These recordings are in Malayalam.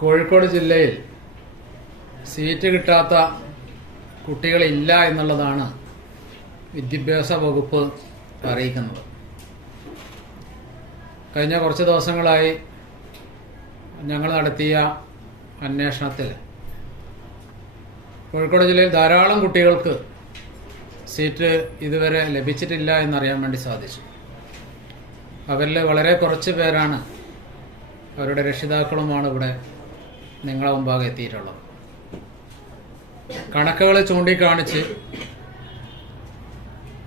കോഴിക്കോട് ജില്ലയിൽ സീറ്റ് കിട്ടാത്ത കുട്ടികളില്ല എന്നുള്ളതാണ് വിദ്യാഭ്യാസ വകുപ്പ് അറിയിക്കുന്നത്. കഴിഞ്ഞ കുറച്ച് ദിവസങ്ങളായി ഞങ്ങൾ നടത്തിയ അന്വേഷണത്തിൽ കോഴിക്കോട് ജില്ലയിൽ ധാരാളം കുട്ടികൾക്ക് സീറ്റ് ഇതുവരെ ലഭിച്ചിട്ടില്ല എന്നറിയാൻ വേണ്ടി സാധിച്ചു. അവരിൽ വളരെ കുറച്ച് പേരാണ്, അവരുടെ രക്ഷിതാക്കളുമാണ് ഇവിടെ നിങ്ങളെ മുമ്പാകെ എത്തിയിട്ടുള്ളത്. കണക്കുകൾ ചൂണ്ടിക്കാണിച്ച്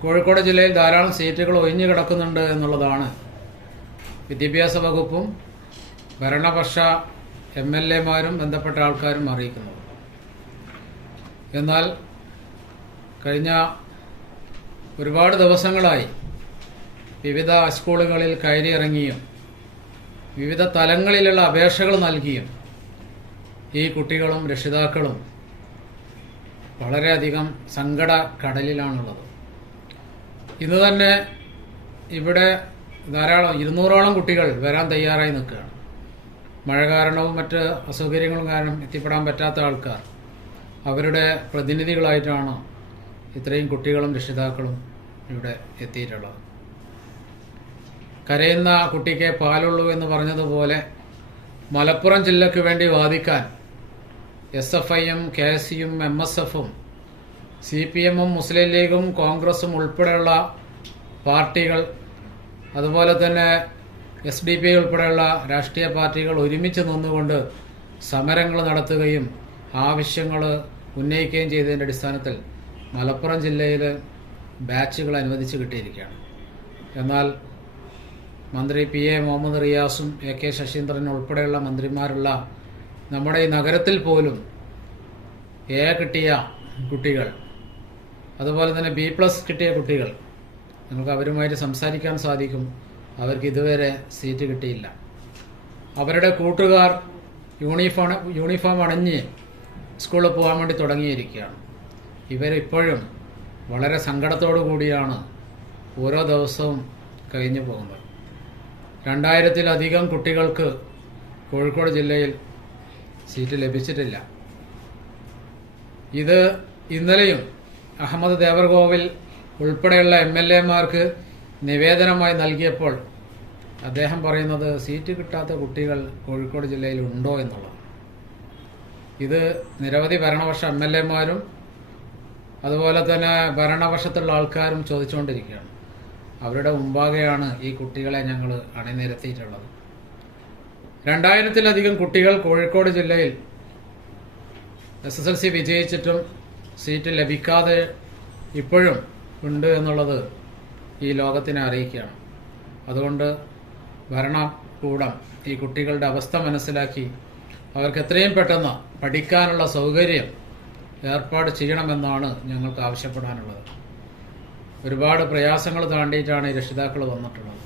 കോഴിക്കോട് ജില്ലയിൽ ധാരാളം സീറ്റുകൾ ഒഴിഞ്ഞു കിടക്കുന്നുണ്ട് എന്നുള്ളതാണ് വിദ്യാഭ്യാസ വകുപ്പും ഭരണപക്ഷ MLA-മാരും ബന്ധപ്പെട്ട ആൾക്കാരും അറിയിക്കുന്നത്. എന്നാൽ കഴിഞ്ഞ ഒരുപാട് ദിവസങ്ങളായി വിവിധ സ്കൂളുകളിൽ കയറിയിറങ്ങിയും വിവിധ തലങ്ങളിലുള്ള അപേക്ഷകൾ നൽകിയും ഈ കുട്ടികളും രക്ഷിതാക്കളും വളരെയധികം സങ്കട കടലിലാണുള്ളത്. ഇന്ന് തന്നെ ഇവിടെ ധാരാളം 200ഓളം കുട്ടികൾ വരാൻ തയ്യാറായി നിൽക്കുകയാണ്. മഴ കാരണവും മറ്റ് അസൗകര്യങ്ങളും കാരണം എത്തിപ്പെടാൻ പറ്റാത്ത ആൾക്കാർ അവരുടെ പ്രതിനിധികളായിട്ടാണ് ഇത്രയും കുട്ടികളും രക്ഷിതാക്കളും ഇവിടെ എത്തിയിട്ടുള്ളത്. കരയുന്ന കുട്ടിക്ക് പാലുള്ളൂ എന്ന് പറഞ്ഞതുപോലെ മലപ്പുറം ജില്ലയ്ക്ക് വേണ്ടി വാദിക്കാൻ SFI-യും KSU-യും MSF-ഉം CPM-ഉം മുസ്ലിം ലീഗും കോൺഗ്രസും ഉൾപ്പെടെയുള്ള പാർട്ടികൾ, അതുപോലെ തന്നെ SDP ഉൾപ്പെടെയുള്ള രാഷ്ട്രീയ പാർട്ടികൾ ഒരുമിച്ച് നിന്നുകൊണ്ട് സമരങ്ങൾ നടത്തുകയും ആവശ്യങ്ങൾ ഉന്നയിക്കുകയും ചെയ്തതിൻ്റെ അടിസ്ഥാനത്തിൽ മലപ്പുറം ജില്ലയിൽ ബാച്ചുകൾ അനുവദിച്ച് കിട്ടിയിരിക്കുകയാണ്. എന്നാൽ മന്ത്രി PA മുഹമ്മദ് റിയാസും AK ശശീന്ദ്രനും ഉൾപ്പെടെയുള്ള മന്ത്രിമാരുള്ള നമ്മുടെ ഈ നഗരത്തിൽ പോലും A കിട്ടിയ കുട്ടികൾ, അതുപോലെ തന്നെ B+ കിട്ടിയ കുട്ടികൾ, നമുക്ക് അവരുമായിട്ട് സംസാരിക്കാൻ സാധിക്കും. അവർക്ക് ഇതുവരെ സീറ്റ് കിട്ടിയില്ല. അവരുടെ കൂട്ടുകാർ യൂണിഫോം അണിഞ്ഞ് സ്കൂളിൽ പോകാൻ വേണ്ടി തുടങ്ങിയിരിക്കുകയാണ്. ഇവരിപ്പോഴും വളരെ സങ്കടത്തോടു കൂടിയാണ് ഓരോ ദിവസവും കഴിഞ്ഞു പോകുന്നത്. 2000-ലധികം കുട്ടികൾക്ക് കോഴിക്കോട് ജില്ലയിൽ സീറ്റ് ലഭിച്ചിട്ടില്ല. ഇത് ഇന്നലെയും അഹമ്മദ് ദേവർകോവിൽ ഉൾപ്പെടെയുള്ള MLA-മാർക്ക് നിവേദനമായി നൽകിയപ്പോൾ അദ്ദേഹം പറയുന്നത് സീറ്റ് കിട്ടാത്ത കുട്ടികൾ കോഴിക്കോട് ജില്ലയിൽ ഉണ്ടോ എന്നുള്ളത്. ഇത് നിരവധി ഭരണപക്ഷ MLA-മാരും അതുപോലെ തന്നെ ഭരണപക്ഷത്തുള്ള ആൾക്കാരും ചോദിച്ചുകൊണ്ടിരിക്കുകയാണ്. അവരുടെ മുമ്പാകെയാണ് ഈ കുട്ടികളെ ഞങ്ങൾ അണിനിരത്തിയിട്ടുള്ളത്. 2000-ലധികം കുട്ടികൾ കോഴിക്കോട് ജില്ലയിൽ SSLC വിജയിച്ചിട്ടും സീറ്റ് ലഭിക്കാതെ ഇപ്പോഴും ഉണ്ട് എന്നുള്ളത് ഈ ലോകത്തിനെ അറിയിക്കുകയാണ്. അതുകൊണ്ട് ഭരണകൂടം ഈ കുട്ടികളുടെ അവസ്ഥ മനസ്സിലാക്കി അവർക്ക് എത്രയും പെട്ടെന്ന് പഠിക്കാനുള്ള സൗകര്യം ഏർപ്പാട് ചെയ്യണമെന്നാണ് ഞങ്ങൾക്ക് ആവശ്യപ്പെടാനുള്ളത്. ഒരുപാട് പ്രയാസങ്ങൾ താണ്ടിയിട്ടാണ് ഈ രക്ഷിതാക്കൾ വന്നിട്ടുള്ളത്.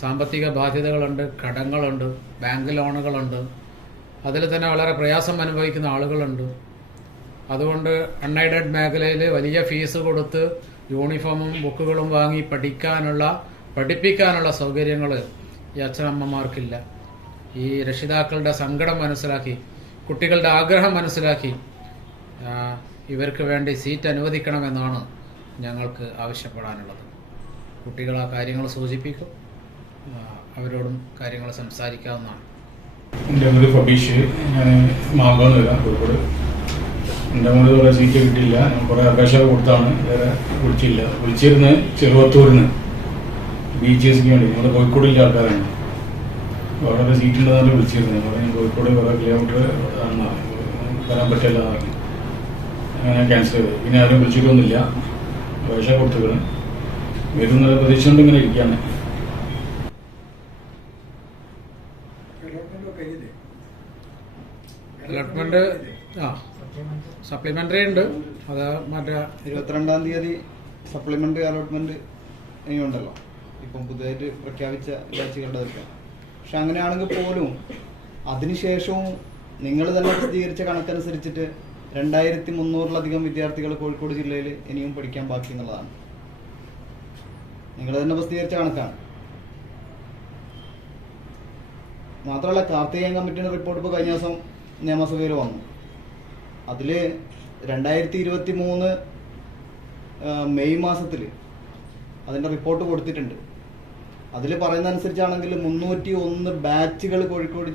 സാമ്പത്തിക ബാധ്യതകളുണ്ട്, കടങ്ങളുണ്ട്, ബാങ്ക് ലോണുകളുണ്ട്, അതിൽ തന്നെ വളരെ പ്രയാസം അനുഭവിക്കുന്ന ആളുകളുണ്ട്. അതുകൊണ്ട് അൺഎയ്ഡഡ് മേഖലയിൽ വലിയ ഫീസ് കൊടുത്ത് യൂണിഫോമും ബുക്കുകളും വാങ്ങി പഠിപ്പിക്കാനുള്ള സൗകര്യങ്ങൾ ഈ അച്ഛനമ്മമാർക്കില്ല. ഈ രക്ഷിതാക്കളുടെ സങ്കടം മനസ്സിലാക്കി, കുട്ടികളുടെ ആഗ്രഹം മനസ്സിലാക്കി ഇവർക്ക് വേണ്ടി സീറ്റ് അനുവദിക്കണമെന്നാണ് ഞങ്ങൾക്ക് ആവശ്യപ്പെടാനുള്ളത്. കുട്ടികൾ ആ കാര്യങ്ങൾ സൂചിപ്പിക്കും, അവരോടും കാര്യങ്ങൾ സംസാരിക്കാവുന്നതാണ്. എൻ്റെ പേര് ഫബീഷ്, ഞാൻ മാങ്കാന്ന് വരാം, കോഴിക്കോട്. എൻ്റെ മോന് കുറേ സീറ്റ് കിട്ടിയില്ല. ഞാൻ കുറേ അപേക്ഷ കൊടുത്താണ്, വേറെ വിളിച്ചിരുന്ന് ചെറുവത്തൂരിന്ന് BHSക്ക് വേണ്ടി. നമ്മുടെ കോഴിക്കോടിലെ ആൾക്കാരാണ്. വളരെ സീറ്റ് ഉണ്ടെന്നാണ് വിളിച്ചിരുന്നത്. അപ്പോൾ ഞാൻ കോഴിക്കോട് കുറേ കിലോമീറ്റർ വരാൻ പറ്റില്ല പറഞ്ഞു. അങ്ങനെ ക്യാൻസൽ ചെയ്തത്. പിന്നെ ആരും വിളിച്ചിട്ടൊന്നുമില്ല. അപേക്ഷ കൊടുത്തുകള് വരുന്ന പ്രതീക്ഷ കൊണ്ട് ഇങ്ങനെ ഇരിക്കുകയാണ്. അലോട്ട്മെന്റ് സപ്ലിമെന്ററി ഉണ്ട്. അത് മറ്റേ 22-ാം തീയതി സപ്ലിമെന്ററി അലോട്ട്മെന്റ് ഇനിയുണ്ടല്ലോ, ഇപ്പം പുതിയതായിട്ട് പ്രഖ്യാപിച്ച ബാച്ചുകളുടെ ഒക്കെ. പക്ഷെ അങ്ങനെയാണെങ്കിൽ പോലും അതിനുശേഷവും നിങ്ങൾ തന്നെ പ്രസിദ്ധീകരിച്ച കണക്കനുസരിച്ചിട്ട് 2300-ലധികം വിദ്യാർത്ഥികൾ കോഴിക്കോട് ജില്ലയിൽ ഇനിയും പഠിക്കാൻ ബാക്കി എന്നുള്ളതാണ്. നിങ്ങൾ തന്നെ പ്രസിദ്ധീകരിച്ച കണക്കാണ്. മാത്രമല്ല കാർത്തികേയൻ കമ്മിറ്റിയുടെ റിപ്പോർട്ട് ഇപ്പോൾ കഴിഞ്ഞ ദിവസം നിയമസഭയിൽ വന്നു. അതിൽ 2023 മെയ് മാസത്തിൽ അതിൻ്റെ റിപ്പോർട്ട് കൊടുത്തിട്ടുണ്ട്. അതിൽ പറയുന്ന അനുസരിച്ചാണെങ്കിൽ 301 ബാച്ചുകൾ കോഴിക്കോട്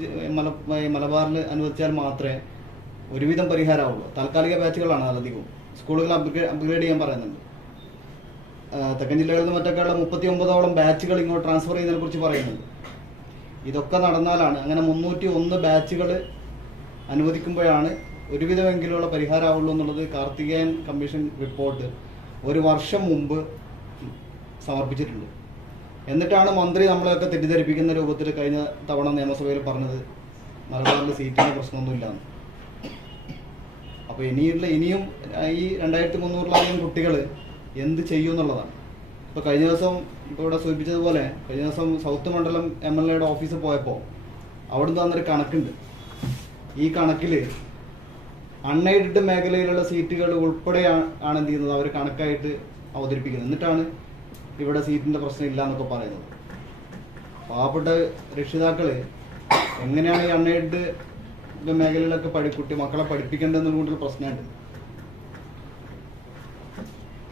മലബാറിൽ അനുവദിച്ചാൽ മാത്രമേ ഒരുവിധം പരിഹാരമാവുള്ളൂ. താൽക്കാലിക ബാച്ചുകളാണ് അധികവും. സ്കൂളുകൾ അപ്ഗ്രേഡ് ചെയ്യാൻ പറയുന്നുണ്ട്. തെക്കൻ ജില്ലകളിൽ നിന്ന് മറ്റൊക്കെയുള്ള 39ഓളം ബാച്ചുകൾ ഇങ്ങോട്ട് ട്രാൻസ്ഫർ ചെയ്യുന്നതിനെ കുറിച്ച് പറയുന്നുണ്ട്. ഇതൊക്കെ നടന്നാലാണ്, അങ്ങനെ 301 ബാച്ചുകൾ അനുവദിക്കുമ്പോഴാണ് ഒരുവിധമെങ്കിലുള്ള പരിഹാരമാവുള്ളൂ എന്നുള്ളത് കാർത്തികേയൻ കമ്മീഷൻ റിപ്പോർട്ട് 1 വർഷം മുമ്പ് സമർപ്പിച്ചിട്ടുണ്ട്. എന്നിട്ടാണ് മന്ത്രി നമ്മളെയൊക്കെ തെറ്റിദ്ധരിപ്പിക്കുന്ന രൂപത്തിൽ കഴിഞ്ഞ തവണ നിയമസഭയിൽ പറഞ്ഞത് മലബാറിൽ സീറ്റിന് പ്രശ്നമൊന്നുമില്ലാന്ന്. അപ്പോൾ ഇനിയും ഈ 2300-ലായിരം കുട്ടികൾ എന്ത് ചെയ്യും എന്നുള്ളതാണ്. ഇപ്പോൾ കഴിഞ്ഞ ദിവസം ഇപ്പോൾ ഇവിടെ സൂചിപ്പിച്ചതുപോലെ കഴിഞ്ഞ ദിവസം സൗത്ത് മണ്ഡലം MLA ഓഫീസിൽ പോയപ്പോൾ അവിടുന്ന് തന്നൊരു കണക്കുണ്ട്. ഈ കണക്കിൽ അൺഎയ്ഡഡ് മേഖലയിലുള്ള സീറ്റുകൾ ഉൾപ്പെടെ ആണ് എന്ത് ചെയ്യുന്നത്, അവർ കണക്കായിട്ട് അവതരിപ്പിക്കുന്നത്. എന്നിട്ടാണ് ഇവിടെ സീറ്റിൻ്റെ പ്രശ്നം ഇല്ല എന്നൊക്കെ പറയുന്നത്. പാവപ്പെട്ട രക്ഷിതാക്കൾ എങ്ങനെയാണ് ഈ അൺഎയ്ഡഡ് മേഖലയിലൊക്കെ മക്കളെ പഠിപ്പിക്കേണ്ടതെന്നുള്ള കൊണ്ടൊരു പ്രശ്നമുണ്ട്.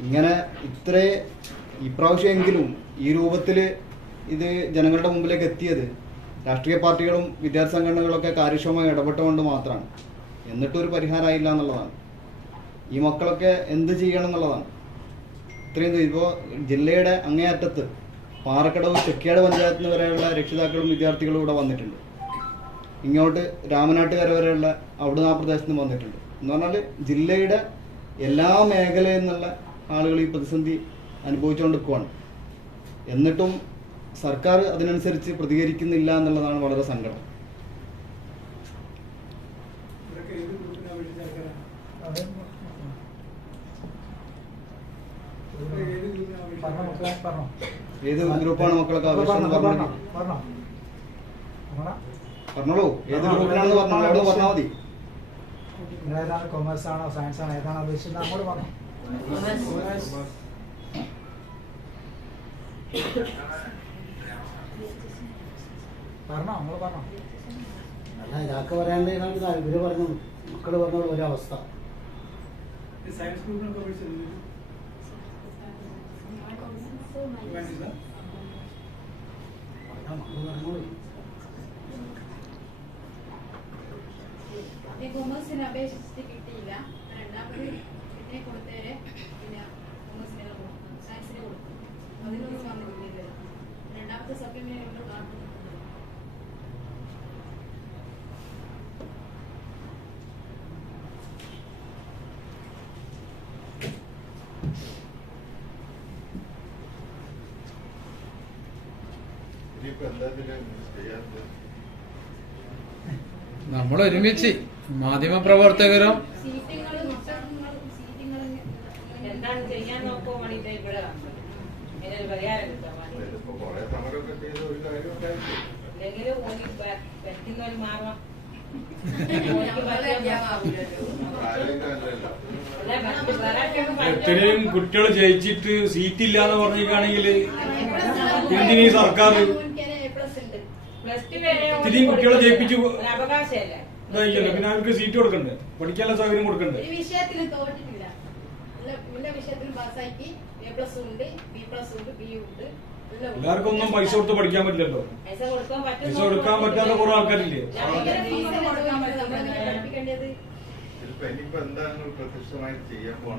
ഇങ്ങനെ ഇപ്രാവശ്യമെങ്കിലും ഈ രൂപത്തിൽ ഇത് ജനങ്ങളുടെ മുമ്പിലേക്ക് എത്തിയത് രാഷ്ട്രീയ പാർട്ടികളും വിദ്യാർത്ഥി സംഘടനകളൊക്കെ കാര്യക്ഷമമായി ഇടപെട്ടുകൊണ്ട് മാത്രമാണ്. എന്നിട്ടൊരു പരിഹാരമായില്ല എന്നുള്ളതാണ്. ഈ മക്കളൊക്കെ എന്ത് ചെയ്യണം എന്നുള്ളതാണ്. ഇത്രയും ഇപ്പോൾ ജില്ലയുടെ അങ്ങേയറ്റത്ത് പാറക്കടവ് ചെക്കിയാട് പഞ്ചായത്തിന് വരെയുള്ള രക്ഷിതാക്കളും വിദ്യാർത്ഥികളും ഇവിടെ വന്നിട്ടുണ്ട്. ഇങ്ങോട്ട് രാമനാട്ടുകര വരെയുള്ള അവിടുന്ന് ആ പ്രദേശത്ത് നിന്ന് വന്നിട്ടുണ്ട്. എന്ന് പറഞ്ഞാൽ ജില്ലയുടെ എല്ലാ മേഖലയിൽ നിന്നുള്ള ആളുകൾ ഈ പ്രതിസന്ധി അനുഭവിച്ചുകൊണ്ടിരിക്കുകയാണ്. എന്നിട്ടും സർക്കാർ അതിനനുസരിച്ച് പ്രതികരിക്കുന്നില്ല എന്നുള്ളതാണ് വളരെ സങ്കടം. ഏത് ഗ്രൂപ്പാണ് മക്കളൊക്കെ പറഞ്ഞോളൂ, ഏത് ഗ്രൂപ്പിലാണെന്ന് പറഞ്ഞാൽ മതി. ഏതാണ്, കൊമേഴ്സ് ആണോ സയൻസ് ആണോ ഏതാണ് അപേക്ഷിച്ചത് അങ്ങോട്ട് പറഞ്ഞു. പറഞ്ഞോ നമ്മൾ പറഞ്ഞോ. അല്ല ഇതാക്ക് പറയാണ്ട് ഇവര് പറഞ്ഞു, മക്കള് പറഞ്ഞ ഒരവസ്ഥ. സയൻസ് ഗ്രൂപ്പിനൊക്കെ കൊമേഴ്സിന് അപേക്ഷിച്ചിട്ട് കിട്ടിയില്ല. രണ്ടാമത് ഇതിനെ കൊടുത്തേരെ പിന്നെ കൊമേഴ്സിനെ സയൻസിന് കൊടുത്തു. അതിനൊന്നും വന്നിട്ടില്ല. രണ്ടാമത്തെ സപ്ലിമെന്റ് കൊണ്ട് കാട്ടുന്നുണ്ട്. നമ്മൾ ഒരുമിച്ച് മാധ്യമപ്രവർത്തകരും എന്താണ് ചെയ്യാൻ നോക്കുമോ വേണ്ടിട്ട് ഇവിടെ ഇതിനൊരു പരിഹാരം കിട്ടാൻ എന്തെങ്കിലും പറ്റുന്ന ഒരു മാർഗം ഇത്രയും കുട്ടികൾ ജയിച്ചിട്ട് സീറ്റ് ഇല്ലാന്ന് പറഞ്ഞിരിക്കുകയാണെങ്കിൽ എന്തിനീ സർക്കാർ ഇത്രയും കുട്ടികളെ ജയിപ്പിച്ചു അവകാശമല്ലേ പിന്നെ അവർക്ക് സീറ്റ് കൊടുക്കണ്ടേ, പഠിക്കാനുള്ള സൗകര്യം കൊടുക്കണ്ടേ? ഒരു വിഷയത്തിലും തോറ്റിട്ടില്ല. എല്ലാ വിഷയത്തിലും പാസ്സാക്കി A+ ഉണ്ട്, B+ ഉണ്ട്, B ഉണ്ട്. എല്ലാവർക്കും ഒന്നും പൈസ കൊടുത്ത് പഠിക്കാൻ പറ്റില്ലല്ലോ. പൈസ കൊടുക്കാൻ പറ്റാത്ത കുറെ ആൾക്കാരില്ലേ? പഠിപ്പിക്കേണ്ടത്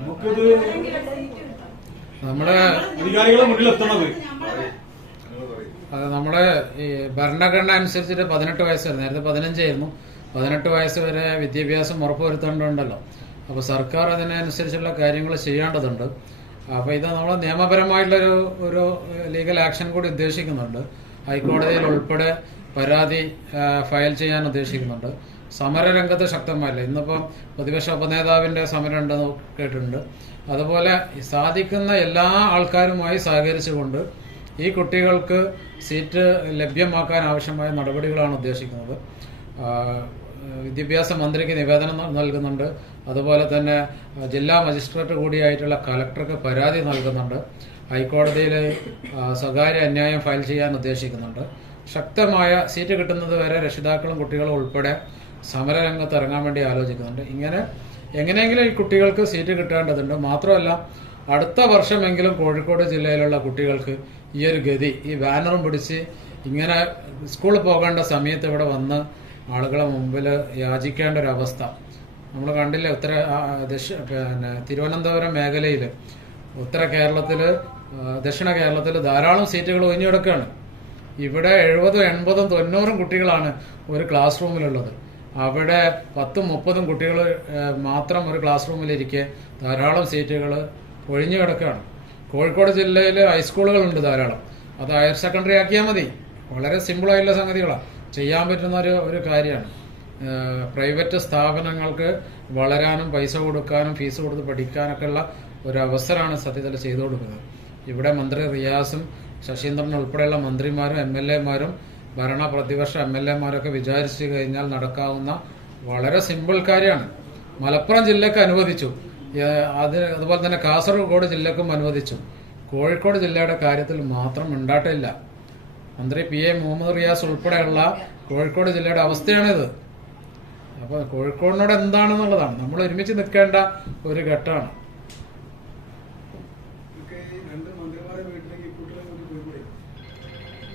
നമുക്കിത് നമ്മുടെ അധികാരികളെ മുന്നിൽ എത്തണത്. അത് നമ്മുടെ ഈ ഭരണഘടന അനുസരിച്ചിട്ട് 18 വയസ്സ് വരെ, നേരത്തെ 15 ആയിരുന്നു, 18 വയസ്സ് വരെ വിദ്യാഭ്യാസം ഉറപ്പുവരുത്തേണ്ടതുണ്ടല്ലോ. അപ്പോൾ സർക്കാർ അതിനനുസരിച്ചുള്ള കാര്യങ്ങൾ ചെയ്യേണ്ടതുണ്ട്. അപ്പോൾ ഇത് നമ്മൾ നിയമപരമായിട്ടുള്ളൊരു ലീഗൽ ആക്ഷൻ കൂടി ഉദ്ദേശിക്കുന്നുണ്ട്. ഹൈക്കോടതിയിൽ ഉൾപ്പെടെ പരാതി ഫയൽ ചെയ്യാൻ ഉദ്ദേശിക്കുന്നുണ്ട്. സമരരംഗത്ത് ശക്തമല്ല. ഇന്നിപ്പം പ്രതിപക്ഷ ഉപനേതാവിൻ്റെ സമരം ഉണ്ടെന്ന് കേട്ടിട്ടുണ്ട്. അതുപോലെ സാധിക്കുന്ന എല്ലാ ആൾക്കാരുമായി സഹകരിച്ചുകൊണ്ട് ഈ കുട്ടികൾക്ക് സീറ്റ് ലഭ്യമാക്കാൻ ആവശ്യമായ നടപടികളാണ് ഉദ്ദേശിക്കുന്നത്. വിദ്യാഭ്യാസ മന്ത്രിക്ക് നിവേദനം നൽകുന്നുണ്ട്. അതുപോലെ തന്നെ ജില്ലാ മജിസ്ട്രേറ്റ് കൂടിയായിട്ടുള്ള കളക്ടർക്ക് പരാതി നൽകുന്നുണ്ട്. ഹൈക്കോടതിയിൽ സ്വകാര്യ അന്യായം ഫയൽ ചെയ്യാൻ ഉദ്ദേശിക്കുന്നുണ്ട്. ശക്തമായ സീറ്റ് കിട്ടുന്നത് വരെ രക്ഷിതാക്കളും കുട്ടികളും ഉൾപ്പെടെ സമരരംഗത്ത് ഇറങ്ങാൻ വേണ്ടി ആലോചിക്കുന്നുണ്ട്. ഇങ്ങനെ എങ്ങനെയെങ്കിലും ഈ കുട്ടികൾക്ക് സീറ്റ് കിട്ടേണ്ടതുണ്ട്. മാത്രമല്ല അടുത്ത വർഷമെങ്കിലും കോഴിക്കോട് ജില്ലയിലുള്ള കുട്ടികൾക്ക് ഈ ഒരു ഗതി, ഈ ബാനറും പിടിച്ച് ഇങ്ങനെ സ്കൂളിൽ പോകേണ്ട സമയത്ത് ഇവിടെ വന്ന് ആളുകളെ മുമ്പിൽ യാചിക്കേണ്ട ഒരു അവസ്ഥ നമ്മൾ കണ്ടില്ല. തിരുവനന്തപുരം മേഖലയിൽ ഉത്തര കേരളത്തിൽ, ദക്ഷിണ കേരളത്തിൽ ധാരാളം സീറ്റുകൾ ഒഴിഞ്ഞു കിടക്കുകയാണ്. ഇവിടെ 70, 80, 90 കുട്ടികളാണ് ഒരു ക്ലാസ് റൂമിലുള്ളത്. അവിടെ 10, 30 കുട്ടികൾ മാത്രം ഒരു ക്ലാസ് റൂമിലിരിക്കെ ധാരാളം സീറ്റുകൾ ഒഴിഞ്ഞു കിടക്കുകയാണ്. കോഴിക്കോട് ജില്ലയിൽ ഹൈസ്കൂളുകളുണ്ട് ധാരാളം. അത് ഹയർ സെക്കൻഡറി ആക്കിയാൽ മതി. വളരെ സിമ്പിളായിട്ടുള്ള സംഗതികളാണ്, ചെയ്യാൻ പറ്റുന്ന ഒരു കാര്യമാണ്. പ്രൈവറ്റ് സ്ഥാപനങ്ങൾക്ക് വളരാനും പൈസ കൊടുക്കാനും ഫീസ് കൊടുത്ത് പഠിക്കാനൊക്കെ ഉള്ള ഒരു അവസരമാണ് സത്യത്തിൽ ചെയ്തു കൊടുക്കുന്നത്. ഇവിടെ മന്ത്രി റിയാസും ശശീന്ദ്രൻ ഉൾപ്പെടെയുള്ള മന്ത്രിമാരും MLA-മാരും ഭരണ പ്രതിപക്ഷ MLA-മാരൊക്കെ വിചാരിച്ചു കഴിഞ്ഞാൽ നടക്കാവുന്ന വളരെ സിമ്പിൾ കാര്യമാണ്. മലപ്പുറം ജില്ലക്ക് അനുവദിച്ചു, അതുപോലെ തന്നെ കാസർഗോഡ് ജില്ലക്കും അനുവദിച്ചു. കോഴിക്കോട് ജില്ലയുടെ കാര്യത്തിൽ മാത്രം ഉണ്ടായിട്ടില്ല. മന്ത്രി PA മുഹമ്മദ് റിയാസ് ഉൾപ്പെടെയുള്ള കോഴിക്കോട് ജില്ലയുടെ അവസ്ഥയാണിത്. അപ്പോൾ കോഴിക്കോടിനോട് എന്താണെന്നുള്ളതാണ് നമ്മൾ ഒരുമിച്ച് നിൽക്കേണ്ട ഒരു ഘട്ടമാണ്.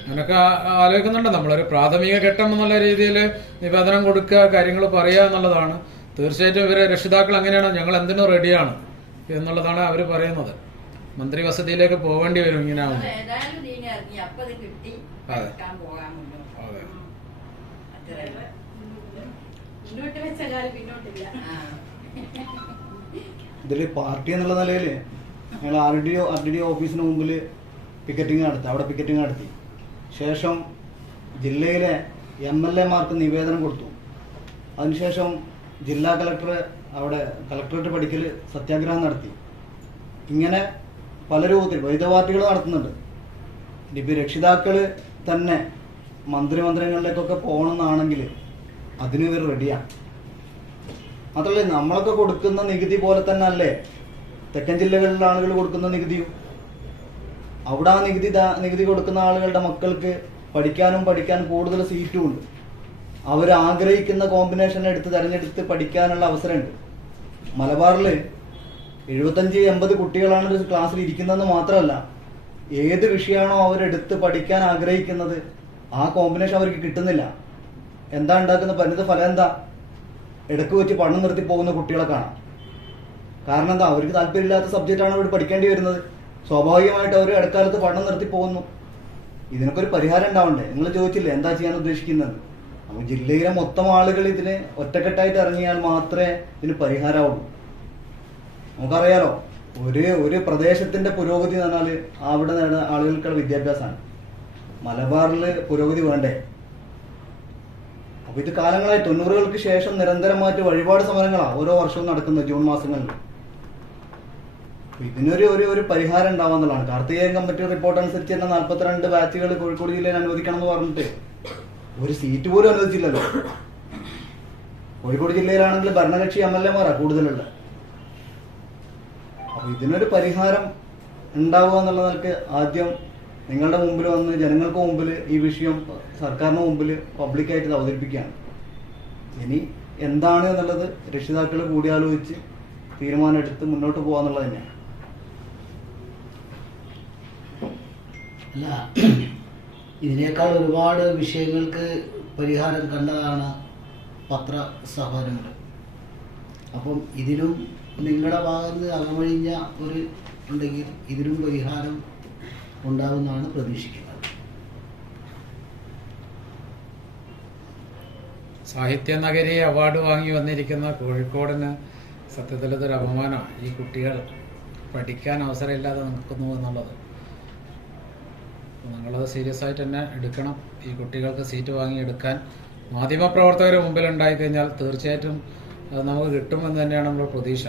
അങ്ങനൊക്കെ ആലോചിക്കുന്നുണ്ട്. നമ്മളൊരു പ്രാഥമിക ഘട്ടം എന്നുള്ള രീതിയിൽ നിവേദനം കൊടുക്കുക, കാര്യങ്ങൾ പറയുക എന്നുള്ളതാണ്. തീർച്ചയായിട്ടും ഇവരെ രക്ഷിതാക്കൾ അങ്ങനെയാണ്, ഞങ്ങൾ എന്തിനും റെഡിയാണ് എന്നുള്ളതാണ് അവർ പറയുന്നത്. മന്ത്രി വസതിയിലേക്ക് പോകേണ്ടി വരും ഇങ്ങനെ ആവുമ്പോൾ. ഇതിൽ പാർട്ടി എന്നുള്ള നിലയിൽ ഞങ്ങൾ RDO ഓഫീസിന് മുമ്പിൽ പിക്കറ്റിംഗ് നടത്തി. അവിടെ പിക്കറ്റിംഗ് നടത്തി ശേഷം ജില്ലയിലെ MLA-മാർക്ക് നിവേദനം കൊടുത്തു. അതിനുശേഷം ജില്ലാ കളക്ടർ അവിടെ കളക്ടറേറ്റ് പഠിക്കൽ സത്യാഗ്രഹം നടത്തി. ഇങ്ങനെ പല രൂപത്തിൽ വൈദ്യ പാർട്ടികൾ നടത്തുന്നുണ്ട്. ഇനിയിപ്പോൾ രക്ഷിതാക്കൾ തന്നെ മന്ത്രിമന്ദിരങ്ങളിലേക്കൊക്കെ പോകണമെന്നാണെങ്കിൽ അതിന് ഇവർ റെഡിയാണ്. മാത്രമല്ല നമ്മളൊക്കെ കൊടുക്കുന്ന നികുതി പോലെ തന്നെ അല്ലേ തെക്കൻ ജില്ലകളിലെ ആളുകൾ കൊടുക്കുന്ന നികുതിയും. അവിടെ ആ നികുതി കൊടുക്കുന്ന ആളുകളുടെ മക്കൾക്ക് പഠിക്കാൻ കൂടുതൽ സീറ്റും ഉണ്ട്. അവർ ആഗ്രഹിക്കുന്ന കോമ്പിനേഷൻ തിരഞ്ഞെടുത്ത് പഠിക്കാനുള്ള അവസരമുണ്ട്. മലബാറിൽ 75-80 കുട്ടികളാണ് ഒരു ക്ലാസ്സിൽ ഇരിക്കുന്നതെന്ന് മാത്രമല്ല, ഏത് വിഷയമാണോ അവരെടുത്ത് പഠിക്കാൻ ആഗ്രഹിക്കുന്നത് ആ കോമ്പിനേഷൻ അവർക്ക് കിട്ടുന്നില്ല. എന്താ ഉണ്ടാക്കുന്ന പരിണിത ഫലം എന്താ? ഇടക്ക് വെച്ച് പഠനം നിർത്തി പോകുന്ന കുട്ടികളെ കാണാം. കാരണം എന്താ? അവർക്ക് താല്പര്യമില്ലാത്ത സബ്ജക്റ്റാണ് അവർ പഠിക്കേണ്ടി വരുന്നത്. സ്വാഭാവികമായിട്ട് അവർ ഇടക്കാലത്ത് പഠനം നിർത്തി പോകുന്നു. ഇതിനൊക്കെ ഒരു പരിഹാരം ഉണ്ടാവണ്ടേ? നിങ്ങൾ ചോദിച്ചില്ലേ എന്താ ചെയ്യാൻ ഉദ്ദേശിക്കുന്നത്? അപ്പോൾ ജില്ലയിലെ മൊത്തം ആളുകൾ ഇതിന് ഒറ്റക്കെട്ടായിട്ട് ഇറങ്ങിയാൽ മാത്രമേ ഇതിന് പരിഹാരമാവുള്ളൂ. നമുക്കറിയാലോ, ഒരു പ്രദേശത്തിന്റെ പുരോഗതി എന്ന് പറഞ്ഞാൽ അവിടെ ആളുകൾക്കുള്ള വിദ്യാഭ്യാസമാണ്. മലബാറിൽ പുരോഗതി വേണ്ടേ? അപ്പൊ ഇത് കാലങ്ങളായി 90-കൾക്ക് ശേഷം നിരന്തരമായിട്ട് വഴിപാട് സമരങ്ങളാണ് ഓരോ വർഷവും നടക്കുന്നത് ജൂൺ മാസങ്ങളിൽ. ഇതിനൊരു പരിഹാരം ഉണ്ടാവാന്നുള്ളതാണ്. കാർത്തികേയൻ കമ്മിറ്റി റിപ്പോർട്ട് അനുസരിച്ച് തന്നെ 42 ബാച്ചുകൾ കോഴിക്കോട് ജില്ലയിൽ അനുവദിക്കണം എന്ന് പറഞ്ഞിട്ട് ഒരു സീറ്റ് പോലും അനുവദിച്ചില്ലല്ലോ. കോഴിക്കോട് ജില്ലയിലാണെങ്കിൽ ഭരണകക്ഷി MLA-മാരാ കൂടുതലുള്ള. അപ്പൊ ഇതിനൊരു പരിഹാരം ഉണ്ടാവുക എന്നുള്ള നിലക്ക് ആദ്യം നിങ്ങളുടെ മുമ്പിൽ വന്ന് ജനങ്ങൾക്ക് മുമ്പിൽ ഈ വിഷയം സർക്കാരിന് മുമ്പിൽ പബ്ലിക്കായിട്ട് അവതരിപ്പിക്കുകയാണ്. ഇനി എന്താണ് എന്നുള്ളത് രക്ഷിതാക്കൾ കൂടിയാലോചിച്ച് തീരുമാനം എടുത്ത് മുന്നോട്ട് പോകാന്നുള്ളത് തന്നെയാണ്. അല്ല, ഇതിനേക്കാൾ ഒരുപാട് വിഷയങ്ങൾക്ക് പരിഹാരം കണ്ടതാണ് പത്രസഹോദരങ്ങൾ. അപ്പം ഇതിനും നിങ്ങളുടെ ഭാഗത്ത് അകമഴിഞ്ഞ ഉണ്ടെങ്കിൽ ഇതിനും പരിഹാരം ഉണ്ടാകുമെന്നാണ് പ്രതീക്ഷിക്കുന്നത്. സാഹിത്യ നഗരി അവാർഡ് വാങ്ങി വന്നിരിക്കുന്ന കോഴിക്കോടിന് സത്യത്തിൽ ഇതൊരു അപമാനമാണ്. ഈ കുട്ടികൾ പഠിക്കാൻ അവസരമില്ലാതെ നിൽക്കുന്നു എന്നുള്ളത് നിങ്ങളത് സീരിയസ് ആയിട്ട് തന്നെ എടുക്കണം. ഈ കുട്ടികൾക്ക് സീറ്റ് വാങ്ങിയെടുക്കാൻ മാധ്യമപ്രവർത്തകർ മുമ്പിൽ ഉണ്ടായിക്കഴിഞ്ഞാൽ തീർച്ചയായിട്ടും അത് നമുക്ക് കിട്ടുമെന്ന് തന്നെയാണ് നമ്മുടെ പ്രതീക്ഷ.